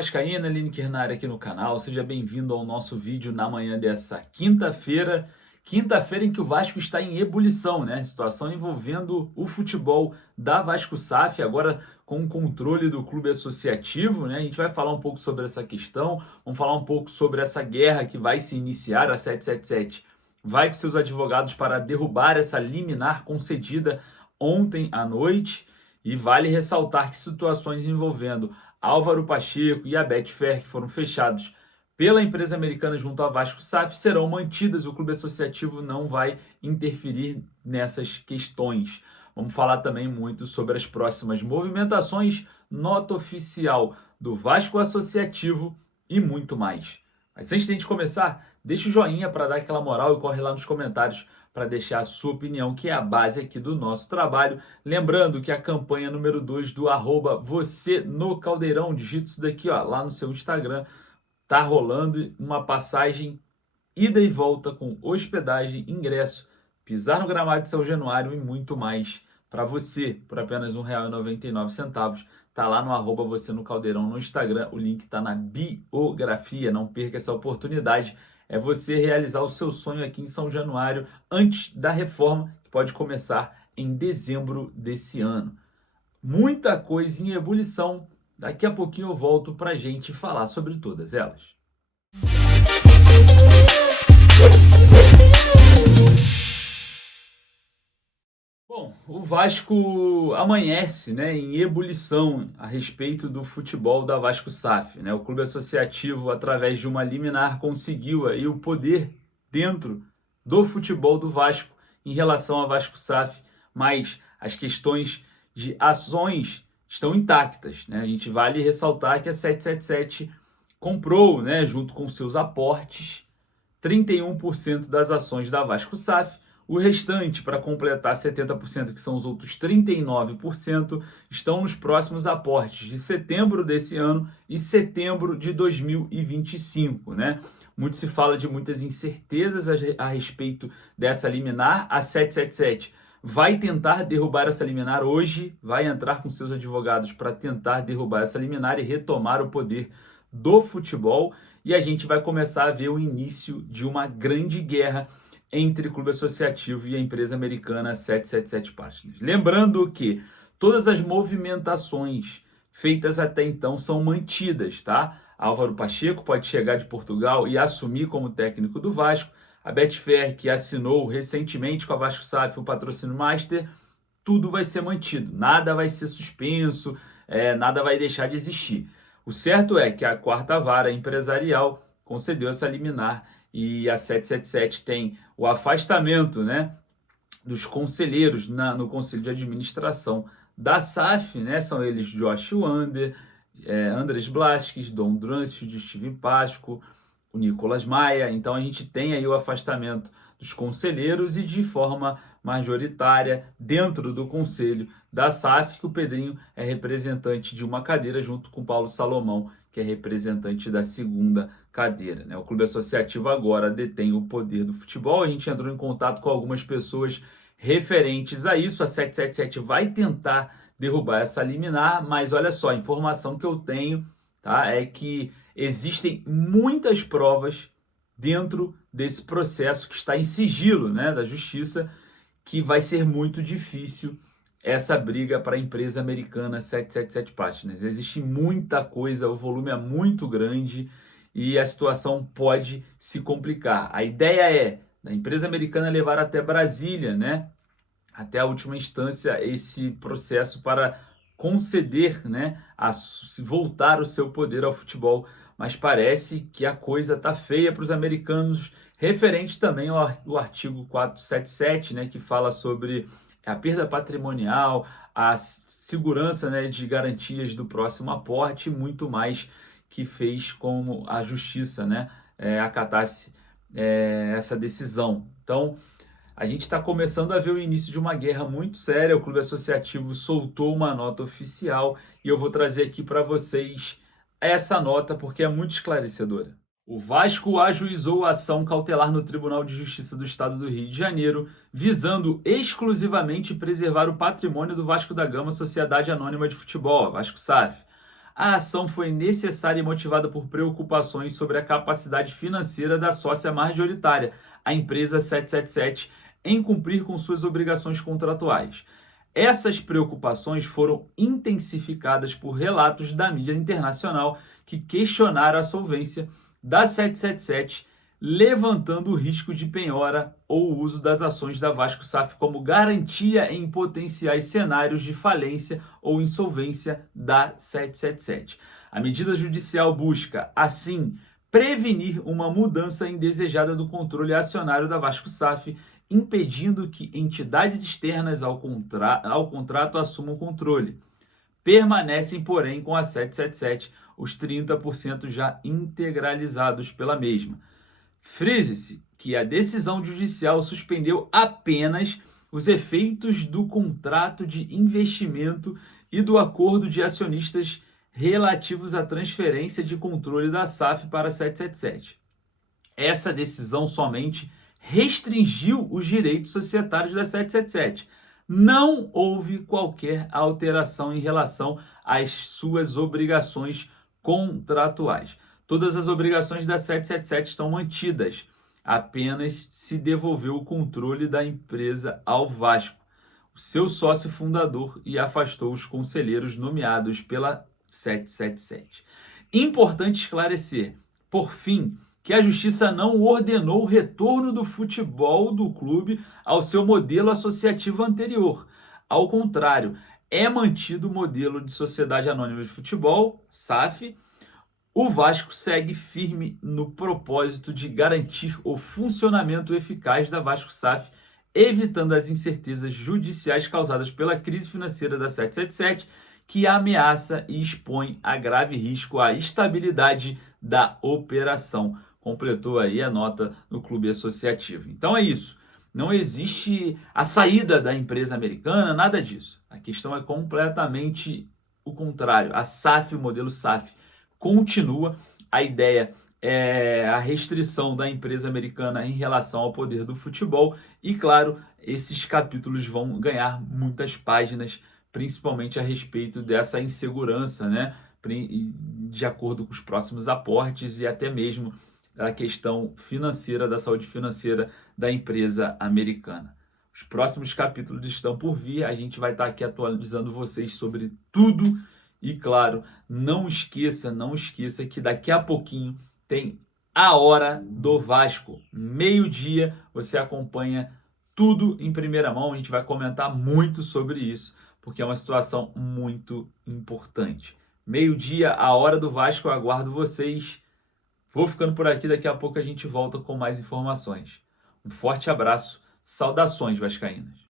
vascaína, Lineker na área aqui no canal. Seja bem-vindo ao nosso vídeo na manhã dessa quinta-feira. Quinta-feira em que o Vasco está em ebulição, né? Situação envolvendo o futebol da Vasco SAF, agora com o controle do clube associativo, né? A gente vai falar um pouco sobre essa questão, vamos falar um pouco sobre essa guerra que vai se iniciar, a 777 vai com seus advogados para derrubar essa liminar concedida ontem à noite. E vale ressaltar que situações envolvendo Álvaro Pacheco e a Betfair, que foram fechados pela empresa americana junto à Vasco SAF, serão mantidas. O clube associativo não vai interferir nessas questões. Vamos falar também muito sobre as próximas movimentações, nota oficial do Vasco Associativo e muito mais. Mas antes de a gente começar, deixa o joinha para dar aquela moral e corre lá nos comentários para deixar a sua opinião, que é a base aqui do nosso trabalho. Lembrando que a campanha número 2 do @você no Caldeirão, digita isso daqui, ó, lá no seu Instagram, tá rolando uma passagem ida e volta com hospedagem, ingresso, pisar no gramado de São Januário e muito mais para você, por apenas R$ 1,99. Tá lá no @você no Caldeirão no Instagram, o link tá na biografia, não perca essa oportunidade. É você realizar o seu sonho aqui em São Januário antes da reforma, que pode começar em dezembro desse ano. Muita coisa em ebulição. Daqui a pouquinho eu volto para a gente falar sobre todas elas. Bom, o Vasco amanhece, né, em ebulição a respeito do futebol da Vasco SAF, né? O clube associativo, através de uma liminar, conseguiu aí o poder dentro do futebol do Vasco em relação à Vasco SAF, mas as questões de ações estão intactas, né? A gente vale ressaltar que a 777 comprou, né, junto com seus aportes, 31% das ações da Vasco SAF. O restante, para completar 70%, que são os outros 39%, estão nos próximos aportes de setembro desse ano e setembro de 2025, né? Muito se fala de muitas incertezas a respeito dessa liminar. A 777 vai tentar derrubar essa liminar hoje, vai entrar com seus advogados para tentar derrubar essa liminar e retomar o poder do futebol. E a gente vai começar a ver o início de uma grande guerra entre o clube associativo e a empresa americana 777 Partners. Lembrando que todas as movimentações feitas até então são mantidas, tá? Álvaro Pacheco pode chegar de Portugal e assumir como técnico do Vasco. A Betfair, que assinou recentemente com a Vasco SAF o patrocínio Master, tudo vai ser mantido, nada vai ser suspenso, nada vai deixar de existir. O certo é que a quarta vara empresarial concedeu essa liminar e a 777 tem o afastamento, né, dos conselheiros no Conselho de Administração da SAF, né? São eles Josh Wander, Andrés Blasquez, Dom Dransfield, Steven Pasco, o Nicolas Maia. Então a gente tem aí o afastamento dos conselheiros e de forma majoritária dentro do conselho da SAF, que o Pedrinho é representante de uma cadeira junto com o Paulo Salomão, que é representante da segunda cadeira, né? O clube associativo agora detém o poder do futebol. A gente entrou em contato com algumas pessoas referentes a isso. A 777 vai tentar derrubar essa liminar, mas olha só, a informação que eu tenho, tá, é que existem muitas provas dentro desse processo que está em sigilo, né, da justiça, que vai ser muito difícil essa briga para a empresa americana 777 Partners. Existe muita coisa, o volume é muito grande e a situação pode se complicar. A ideia é da empresa americana levar até Brasília, né, até a última instância, esse processo para conceder, né, a voltar o seu poder ao futebol. Mas parece que a coisa tá feia para os americanos, referente também ao artigo 477, né, que fala sobre a perda patrimonial, a segurança, né, de garantias do próximo aporte e muito mais, que fez com a justiça, né, acatasse essa decisão. Então, a gente está começando a ver o início de uma guerra muito séria. O clube associativo soltou uma nota oficial e eu vou trazer aqui para vocês essa nota porque é muito esclarecedora. O Vasco ajuizou a ação cautelar no Tribunal de Justiça do Estado do Rio de Janeiro, visando exclusivamente preservar o patrimônio do Vasco da Gama Sociedade Anônima de Futebol, a Vasco SAF. A ação foi necessária e motivada por preocupações sobre a capacidade financeira da sócia majoritária, a empresa 777, em cumprir com suas obrigações contratuais. Essas preocupações foram intensificadas por relatos da mídia internacional que questionaram a solvência da 777, levantando o risco de penhora ou uso das ações da Vasco SAF como garantia em potenciais cenários de falência ou insolvência da 777. A medida judicial busca, assim, prevenir uma mudança indesejada do controle acionário da Vasco SAF, impedindo que entidades externas ao contrato assumam o controle. Permanecem, porém, com a 777 os 30% já integralizados pela mesma. Frise-se que a decisão judicial suspendeu apenas os efeitos do contrato de investimento e do acordo de acionistas relativos à transferência de controle da SAF para a 777. Essa decisão somente restringiu os direitos societários da 777. Não houve qualquer alteração em relação às suas obrigações contratuais. Todas as obrigações da 777 estão mantidas. Apenas se devolveu o controle da empresa ao Vasco, o seu sócio fundador, e afastou os conselheiros nomeados pela 777. Importante esclarecer, por fim, que a justiça não ordenou o retorno do futebol do clube ao seu modelo associativo anterior. Ao contrário, é mantido o modelo de Sociedade Anônima de Futebol, SAF. O Vasco segue firme no propósito de garantir o funcionamento eficaz da Vasco SAF, evitando as incertezas judiciais causadas pela crise financeira da 777, que ameaça e expõe a grave risco à estabilidade da operação. Completou aí a nota no clube associativo. Então é isso. Não existe a saída da empresa americana, nada disso. A questão é completamente o contrário. A SAF, o modelo SAF, continua. A ideia é a restrição da empresa americana em relação ao poder do futebol. E, claro, esses capítulos vão ganhar muitas páginas, principalmente a respeito dessa insegurança, né? De acordo com os próximos aportes e até mesmo a questão financeira, da saúde financeira da empresa americana. Os próximos capítulos estão por vir, a gente vai estar aqui atualizando vocês sobre tudo. E claro, não esqueça que daqui a pouquinho tem a Hora do Vasco. Meio-dia, você acompanha tudo em primeira mão. A gente vai comentar muito sobre isso, porque é uma situação muito importante. Meio-dia, a Hora do Vasco, eu aguardo vocês. Vou ficando por aqui, daqui a pouco a gente volta com mais informações. Um forte abraço, saudações vascaínas.